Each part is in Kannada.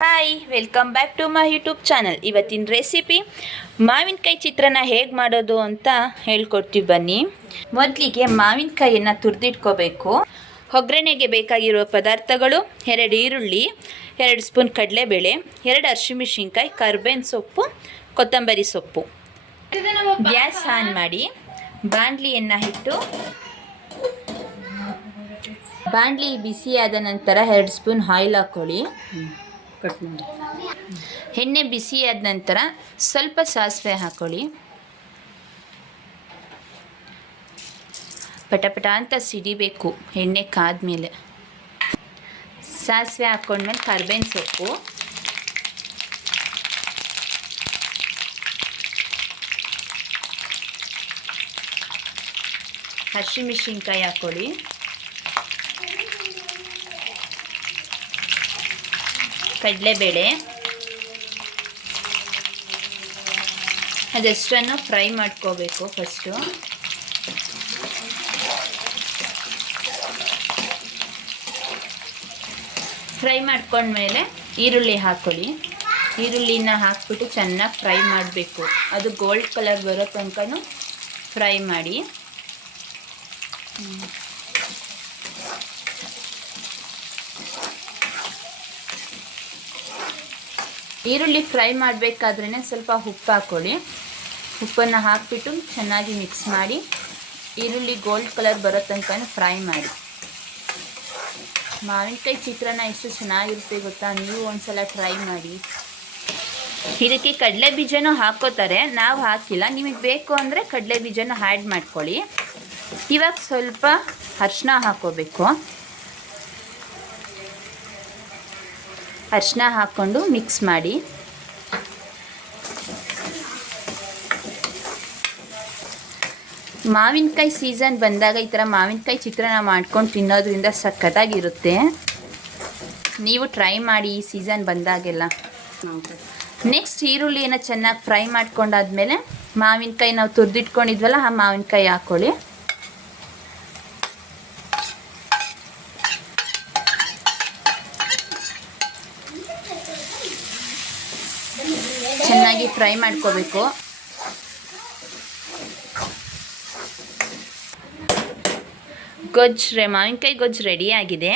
Hi welcome back to my YouTube channel ಇವತ್ತಿನ ರೆಸಿಪಿ ಮಾವಿನಕಾಯಿ ಚಿತ್ರಾನ್ನ ಹೇಗೆ ಮಾಡೋದು ಅಂತ ಹೇಳ್ಕೊಡ್ತೀವಿ ಬನ್ನಿ. ಮೊದಲಿಗೆ ಮಾವಿನಕಾಯಿಯನ್ನು ತುರಿದಿಟ್ಕೋಬೇಕು. ಒಗ್ಗರಣೆಗೆ ಬೇಕಾಗಿರುವ ಪದಾರ್ಥಗಳು, ಎರಡು ಈರುಳ್ಳಿ, ಎರಡು ಸ್ಪೂನ್ ಕಡಲೆಬೇಳೆ, ಎರಡು ಹಸಿಮೆಣ್ಸಿನ್ಕಾಯಿ ಕರ್ಬೇವಿನ ಸೊಪ್ಪು, ಕೊತ್ತಂಬರಿ ಸೊಪ್ಪು. ಗ್ಯಾಸ್ ಆನ್ ಮಾಡಿ ಬಾಣಲಿಯನ್ನು ಇಟ್ಟು ಬಾಣಲಿ ಬಿಸಿಯಾದ ನಂತರ ಎರಡು ಸ್ಪೂನ್ ಆಯಿಲ್ ಹಾಕ್ಕೊಳ್ಳಿ ಕಟ್ ಮಾಡಿ. ಎಣ್ಣೆ ಬಿಸಿಯಾದ ನಂತರ ಸ್ವಲ್ಪ ಸಾಸಿವೆ ಹಾಕ್ಕೊಳ್ಳಿ ಪಟಪಟ ಅಂತ ಸಿಡಿಬೇಕು ಎಣ್ಣೆ ಕಾದ್ಮೇಲೆ. ಸಾಸಿವೆ ಹಾಕ್ಕೊಂಡ್ಮೇಲೆ ಕರ್ಬೇವಿನ ಸೊಪ್ಪು. ಹಸಿಮೆಣ್ಸಿನ್ಕಾಯಿ ಹಾಕ್ಕೊಳ್ಳಿ ಕಡಲೆಬೇಳೆ, ಅದೆಷ್ಟನ್ನು ಫ್ರೈ ಮಾಡ್ಕೋಬೇಕು ಫಸ್ಟು. ಫ್ರೈ ಮಾಡ್ಕೊಂಡ್ಮೇಲೆ ಈರುಳ್ಳಿ ಹಾಕ್ಕೊಳ್ಳಿ ಈರುಳ್ಳಿನ ಹಾಕ್ಬಿಟ್ಟು ಚೆನ್ನಾಗಿ ಫ್ರೈ ಮಾಡಬೇಕು. ಅದು ಗೋಲ್ಡ್ ಕಲರ್ ಬರೋ ತನಕನೂ ಫ್ರೈ ಮಾಡಿ. ಈರುಳ್ಳಿ ಫ್ರೈ ಮಾಡಬೇಕಾದ್ರೇ ಸ್ವಲ್ಪ ಉಪ್ಪು ಹಾಕ್ಕೊಳ್ಳಿ ಉಪ್ಪನ್ನು ಹಾಕಿಬಿಟ್ಟು ಚೆನ್ನಾಗಿ ಮಿಕ್ಸ್ ಮಾಡಿ ಈರುಳ್ಳಿ ಗೋಲ್ಡ್ ಕಲರ್ ಬರೋ ತನಕ ಫ್ರೈ ಮಾಡಿ. ಮಾವಿನಕಾಯಿ ಚಿತ್ರಾನ್ನ ಎಷ್ಟು ಚೆನ್ನಾಗಿರುತ್ತೆ ಗೊತ್ತಾ? ನೀವು ಒಂದ್ಸಲ ಟ್ರೈ ಮಾಡಿ. ಇದಕ್ಕೆ ಕಡಲೆ ಬೀಜನೂ ಹಾಕೋತಾರೆ. ನಾವು ಹಾಕಿಲ್ಲ. ನಿಮಗೆ ಬೇಕು ಅಂದರೆ ಕಡಲೆ ಬೀಜನ ಆ್ಯಡ್ ಮಾಡ್ಕೊಳ್ಳಿ. ಇವಾಗ ಸ್ವಲ್ಪ ಅರ್ಶಿನ ಹಾಕೋಬೇಕು. ಅರಿಶಿನ ಹಾಕ್ಕೊಂಡು ಮಿಕ್ಸ್ ಮಾಡಿ. ಮಾವಿನಕಾಯಿ ಸೀಸನ್ ಬಂದಾಗ ಈ ಥರ ಮಾವಿನಕಾಯಿ ಚಿತ್ರಾನ್ನ ಮಾಡ್ಕೊಂಡು ತಿನ್ನೋದ್ರಿಂದ ಸಖತ್ತಾಗಿರುತ್ತೆ. ನೀವು ಟ್ರೈ ಮಾಡಿ ಈ ಸೀಸನ್ ಬಂದಾಗೆಲ್ಲ. ನೆಕ್ಸ್ಟ್ ಈರುಳ್ಳಿಯನ್ನು ಚೆನ್ನಾಗಿ ಫ್ರೈ ಮಾಡ್ಕೊಂಡಾದ್ಮೇಲೆ ಮಾವಿನಕಾಯಿ ನಾವು ತುರಿದಿಟ್ಕೊಂಡಿದ್ವಲ್ಲ ಆ ಮಾವಿನಕಾಯಿ ಹಾಕ್ಕೊಳ್ಳಿ ಚೆನ್ನಾಗಿ ಫ್ರೈ ಮಾಡ್ಕೋಬೇಕು. ಗೊಜ್ಜು ಮಾವಿನಕಾಯಿ ಗೊಜ್ಜು ರೆಡಿ ಆಗಿದೆ.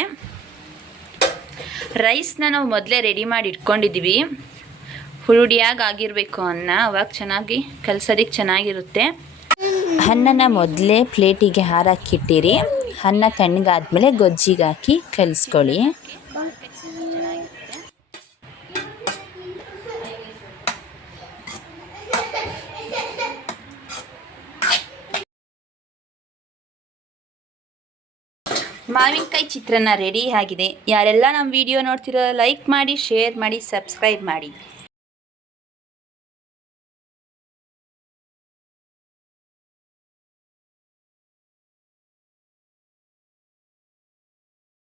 ರೈಸ್ನ ನಾವು ಮೊದಲೇ ರೆಡಿ ಮಾಡಿ ಇಟ್ಕೊಂಡಿದ್ದೀವಿ ಹುರುಡಿಯಾಗಿ ಆಗಿರಬೇಕು ಅನ್ನ, ಅವಾಗ ಚೆನ್ನಾಗಿ ಕಲ್ಸೋದಕ್ಕೆ ಚೆನ್ನಾಗಿರುತ್ತೆ. ಅನ್ನನ ಮೊದಲೇ ಪ್ಲೇಟಿಗೆ ಹಾರಾಕಿಟ್ಟಿರಿ ಅನ್ನ ತಣ್ಣಗಾದ್ಮೇಲೆ ಗೊಜ್ಜಿಗೆ ಹಾಕಿ ಕಲಿಸ್ಕೊಳ್ಳಿ. ಮಾವಿನಕಾಯಿ ಚಿತ್ರಾನ್ನ ರೆಡಿ ಆಗಿದೆ. ಯಾರೆಲ್ಲ ನಮ್ಮ ವಿಡಿಯೋ ನೋಡ್ತಿರೋ ಲೈಕ್ ಮಾಡಿ ಶೇರ್ ಮಾಡಿ ಸಬ್ಸ್ಕ್ರೈಬ್ ಮಾಡಿ.